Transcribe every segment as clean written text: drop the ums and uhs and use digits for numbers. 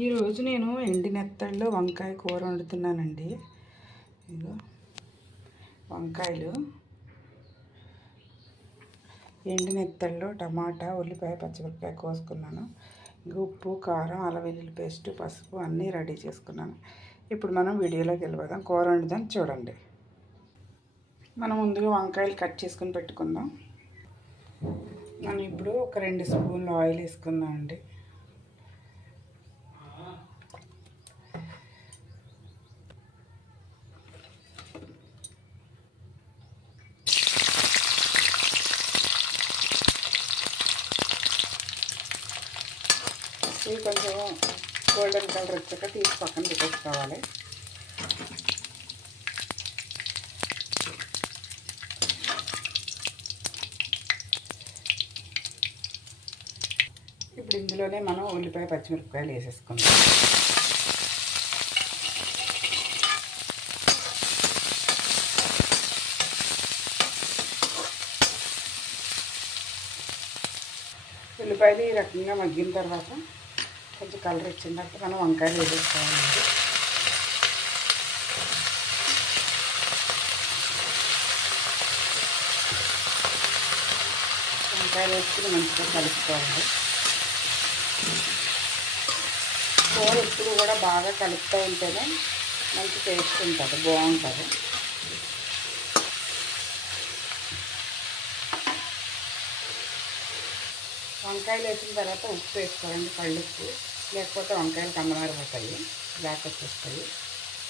ఈరోజు నేను ఎండి నెత్తళ్ళు వంకాయ కూర వండుతున్నానండి. ఇదిగో వంకాయలు, ఎండి నెత్తళ్ళు, టమాటా, ఉల్లిపాయ, పచ్చిమిరపకాయ కోసుకున్నాను. ఇంకా ఉప్పు, కారం, అల్లం వెల్లుల్లి పేస్ట్, పసుపు అన్నీ రెడీ చేసుకున్నాను. ఇప్పుడు మనం వీడియోలోకి వెళ్ళిపోదాం. కూర వండుదాం చూడండి. మనం ముందుగా వంకాయలు కట్ చేసుకుని పెట్టుకుందాం. మనం ఇప్పుడు ఒక 2 స్పూన్లు ఆయిల్ వేసుకుందాం అండి. ఇవి కొంచెం గోల్డెన్ కలర్ వచ్చాక తీసి పక్కన పెట్టేసుకోవాలి. ఇప్పుడు ఇందులోనే మనం ఉల్లిపాయ, పచ్చిమిరపకాయలు వేసేసుకుందాం. ఉల్లిపాయలు ఈ రకంగా మగ్గిన తర్వాత కొంచెం కలర్ వచ్చిన తర్వాత మనం వంకాయలు వేసేసుకోవాలండి. వంకాయలు వేసుకుని మంచిగా కలుపుకోవాలి. కూర ఎప్పుడు కూడా బాగా కలుపుతూ ఉంటేనే మంచి టేస్ట్ ఉంటుంది, బాగుంటుంది. వంకాయలు వేసిన తర్వాత ఉప్పు వేసుకోవాలండి, కళ్ళుప్పు, లేకపోతే వంకాయలు కమ్మమారిపోతాయి, బ్లాక్ వచ్చేస్తాయి.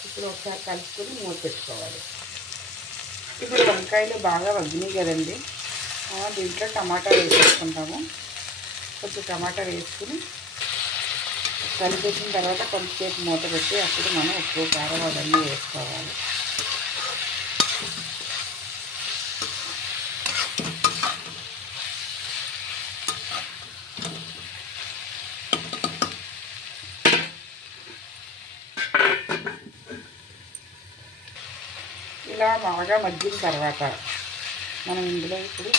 ఇప్పుడు ఒకసారి కలుపుకొని మూత పెట్టుకోవాలి. ఇప్పుడు వంకాయలు బాగా వగ్గినాయి కదండి, దీంట్లో టమాటా వేసేసుకుంటాము. కొంచెం టమాటా వేసుకుని కలిపేసిన తర్వాత కొంచెంసేపు మూత పెట్టి అప్పుడు మనం ఉప్పు, కారం అవన్నీ వేసుకోవాలి. ఇలా బాగా మగ్గిన తర్వాత మనం ఇందులో ఇప్పుడు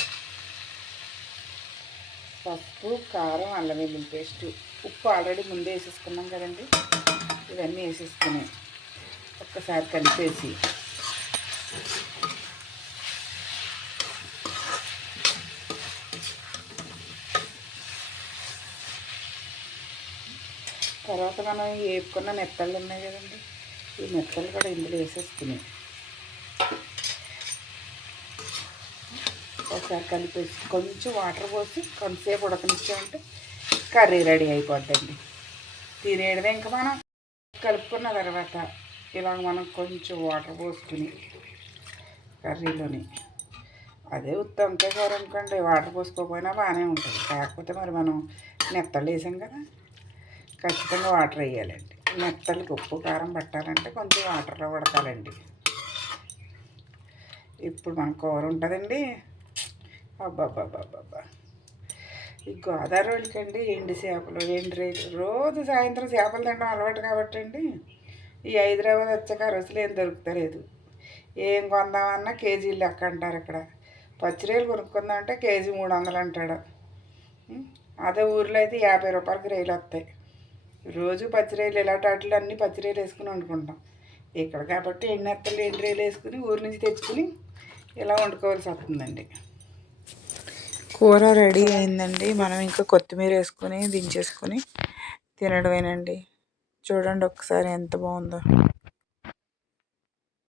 పసుపు, కారం, అల్లం వెల్లుల్లి పేస్ట్, ఉప్పు ఆల్రెడీ ముందే వేసేసుకున్నాం కదండి, ఇవన్నీ వేసేసుకుని ఒక్కసారి కలిపేసి తర్వాత మనం వేపుకున్న నెత్తళ్ళు ఉన్నాయి కదండి, ఈ నెత్తళ్ళు కూడా ఇందులో వేసేసుకుని ఒకసారి కలిపేసి కొంచెం వాటర్ పోసి కొంతసేపు ఉడకనిచ్చామంటే కర్రీ రెడీ అయిపోద్దండి. తినేయడమే. ఇంకా మనం కలుపుకున్న తర్వాత ఇలా మనం కొంచెం వాటర్ పోసుకుని కర్రీలోని, అదే వంకాయ కూర అనుకోండి, వాటర్ పోసుకోకపోయినా బాగానే ఉంటుంది. కాకపోతే మరి మనం నెత్తళ్ళు వేసాం కదా, ఖచ్చితంగా వాటర్ వేయాలండి. నెత్తళ్ళకి ఉప్పు, కారం పట్టాలంటే కొంచెం వాటర్లో ఉడకాలండి. ఇప్పుడు మన కూర ఉంటుందండి. అబ్బాబ్బాబ్బాబ్బా, ఈ గోదావరి వాళ్ళకండి ఎండి చేపలు, ఎండి రేట్లు, రోజు సాయంత్రం చేపలు తినడం అలవాటు కాబట్టి అండి, ఈ హైదరాబాద్ వచ్చాక అసలు ఏం దొరుకుతలేదు. ఏం కొందామన్నా కేజీలు లెక్క అంటారు. ఇక్కడ పచ్చిరేలు కొనుక్కుందామంటే కేజీ 300 అంటాడు. అదే ఊర్లో అయితే 50 రూపాయలకి రైలు వస్తాయి. రోజు పచ్చిరేలు ఇలాంటి వాటిలో అన్నీ పచ్చిరేలు వేసుకుని వండుకుంటాం. ఇక్కడ కాబట్టి ఎండి రైలు వేసుకుని ఊరి నుంచి తెచ్చుకుని ఇలా వండుకోవాల్సి వస్తుందండి. కూర రెడీ అయిందండి. మనం ఇంకా కొత్తిమీర వేసుకొని దించేసుకొని తినడమేనండి. చూడండి ఒకసారి ఎంత బాగుందో.